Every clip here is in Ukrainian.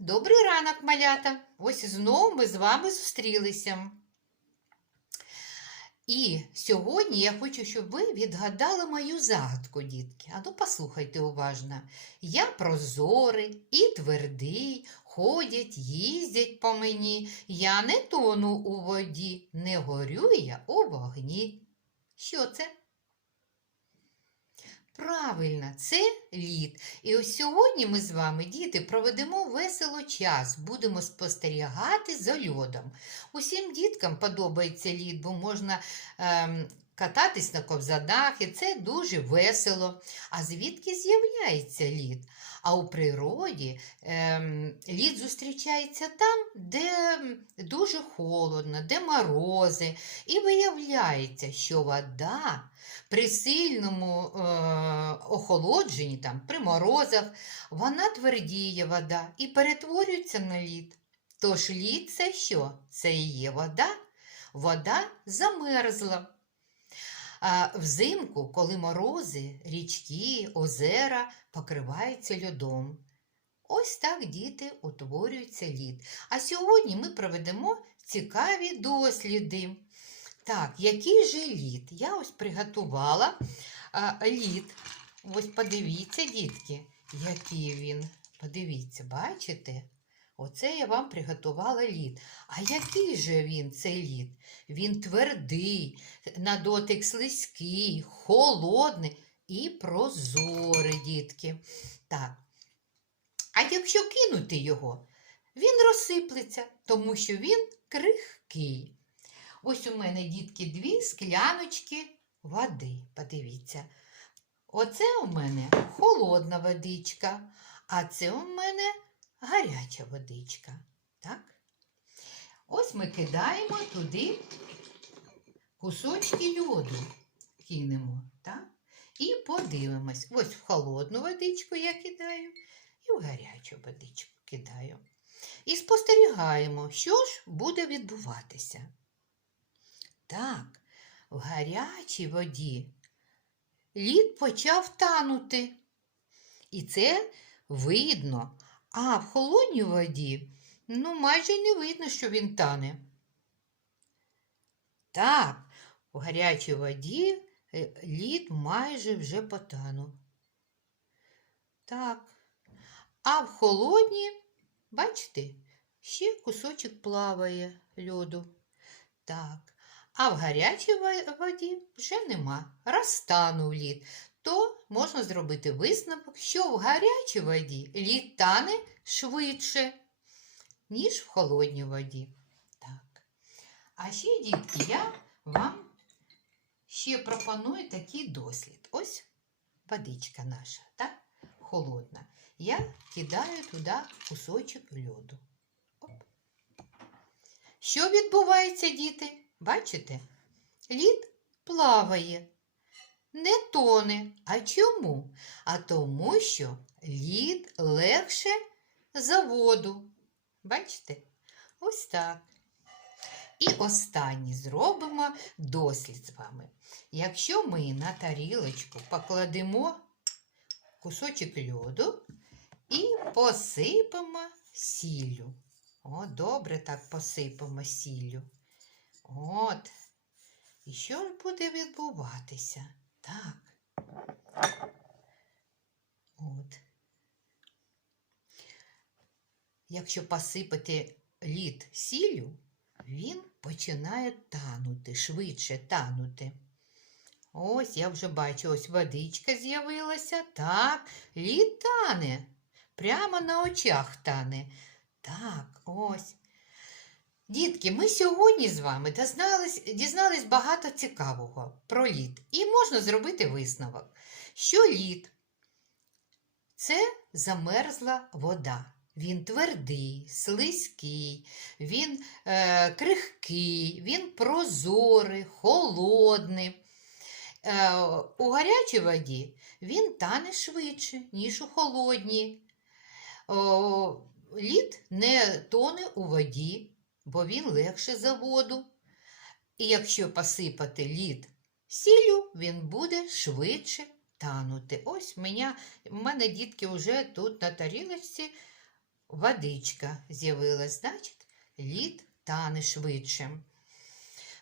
Добрий ранок, малята! Ось знову ми з вами зустрілися. І сьогодні я хочу, щоб ви відгадали мою загадку, дітки. А ну послухайте уважно. Я прозорий і твердий, ходять, їздять по мені. Я не тону у воді, не горю я у вогні. Що це? Правильно, це лід. І ось сьогодні ми з вами, діти, проведемо весело час, будемо спостерігати за льодом. Усім діткам подобається лід, бо можна ем, кататись на ковзанах, і це дуже весело. А звідки з'являється лід? А у природі ем, лід зустрічається там, де дуже холодно, де морози. І виявляється, що вода при сильному е, охолодженні, там, при морозах, вона твердіє вода і перетворюється на лід. Тож лід це що? Це і є вода. Вода замерзла. А взимку, коли морози, річки, озера покриваються льодом. Ось так діти утворюється лід. А сьогодні ми проведемо цікаві досліди. Так, який же лід? Я ось приготувала а, лід. Ось подивіться, дітки, який він. Подивіться, бачите? Оце я вам приготувала лід. А який же він, цей лід? Він твердий, на дотик слизький, холодний і прозорий, дітки. Так. А якщо кинути його, він розсиплеться, тому що він крихкий. Ось у мене, дітки, дві скляночки води. Подивіться. Оце у мене холодна водичка, а це у мене гаряча водичка. Так? Ось ми кидаємо туди кусочки льоду. Кинемо. Так? І подивимось. Ось в холодну водичку я кидаю і в гарячу водичку кидаю. І спостерігаємо, що ж буде відбуватися. Так, в гарячій воді лід почав танути. І це видно. А в холодній воді ну, майже не видно, що він тане. Так, в гарячій воді е, лід майже вже потанув. Так. А в холодній, бачите, ще кусочок плаває льоду. Так. А в гарячій воді вже нема. Розтанув лід. То можна зробити висновок, що в гарячій воді лід тане швидше, ніж в холодній воді. Так. А ще, дітки, я вам ще пропоную такий дослід. Ось водичка наша, так? Холодна. Я кидаю туди кусочок льоду. Оп. Що відбувається, діти? Бачите? Лід плаває, не тоне. А чому? А тому, що лід легше за воду. Бачите? Ось так. І останнє зробимо дослід з вами. Якщо ми на тарілочку покладемо кусочок льоду і посипемо сіллю. О, добре так посипемо сіллю. От. І що буде відбуватися? Так. От. Якщо посипати лід сіллю, він починає танути, швидше танути. Ось я вже бачу, ось водичка з'явилася. Так, лід тане. Прямо на очах тане. Так, ось. Дітки, ми сьогодні з вами дізнались, дізнались багато цікавого про лід. І можна зробити висновок, що лід це замерзла вода. Він твердий, слизький, він е, крихкий, він прозорий, холодний. Е, у гарячій воді він тане швидше, ніж у холодній. О, лід не тоне у воді, бо він легше за воду. І якщо посипати лід сіллю, він буде швидше танути. Ось мене, в мене дітки вже тут на тарілочці водичка з'явилась, значить, лід тане швидше.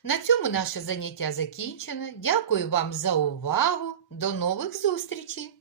На цьому наше заняття закінчено. Дякую вам за увагу. До нових зустрічей!